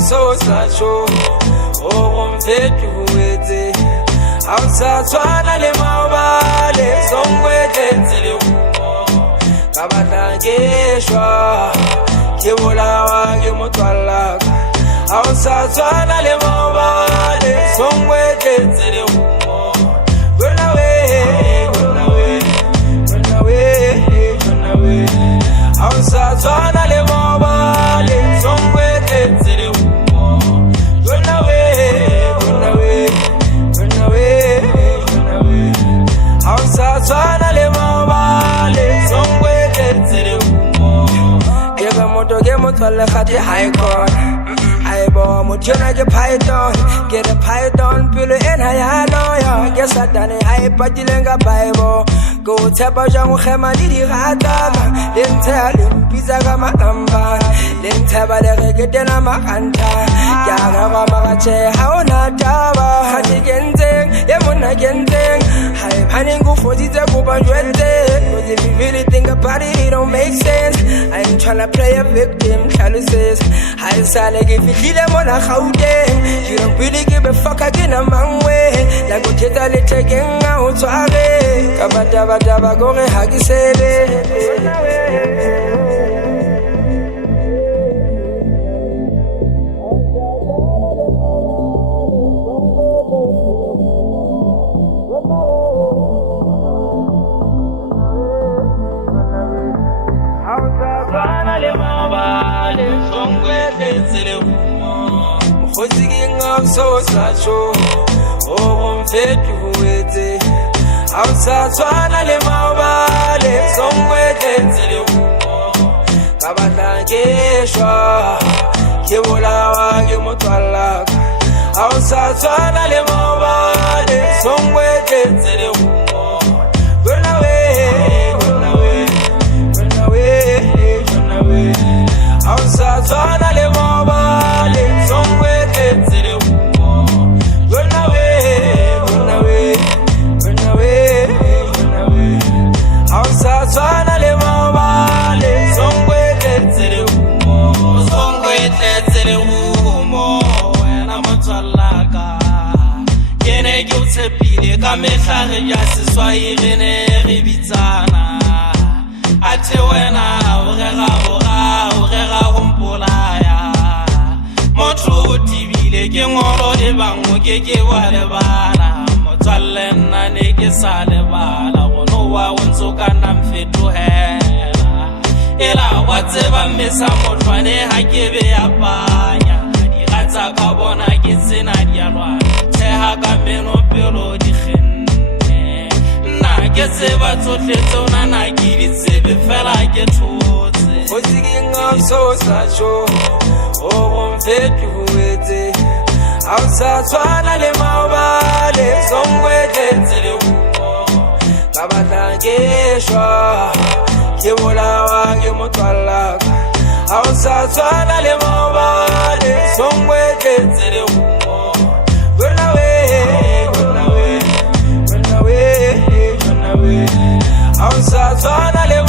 so sacho o mfetuwete awusatwana le mawale songwetenzele umo kabatangeshwa kebulawa ngemotwalaka awusatwana le mawale songwetenzele umo run away awusatwana le mawale songwetenzele umo run away awusatwana le mawale songwetenzele umo ega moto ge motwala khati high court aibo mutshona ke python get a python pilo ena ya loya ke satane ai patile nga bible go tshepa jang khema di digatama le ntsha le mpitsa ka makamba le ntshaba le re ke tena makanta ya ga ba magache ha ona taba ha di kenteng e mona kenteng hai paning go for the go banjwete cause if you really think about it it don't make sense I ain't tryna play a victim calluses hai sale ke fitile mona gauteng you don't really give a fuck again among way la go teta le tekenga o tsware ka bataba go re ha ke sebe so sacho o mfetuwete awusatwana le mawale songwetenzele umo kabatangeshwa kebulawa ngemotwalaka awusatwana le mawale songwetenzele umo run away awusatwana le mawale songwetenzele awusatwana le mawale songwetenzele umo songwetenzele umo wena motsalaka kene ke utshepile ka mehlare ya seswahili ne re bitsana athe wena o rega go mpolaya motho o tibile ke ngolo le bangwe ke wa lebala motswalle nna ne ke sa lebala wa unzuka na mfetuhela ela wa tseba mmesa motlwane ha ke be apanya di gatsa ka bona ke tsena dialwa theha ka meno pelo di kgenne nna ke tseba tsohle tsona na ke di tsebe fela ke thotse o tsinga so sacho o mfetuwete awusatwana le mawale songwetenzele kabatangeshwa kebulawa ngemotwalaka awusatwana le mawale songwetenzele umo run away awusatwana le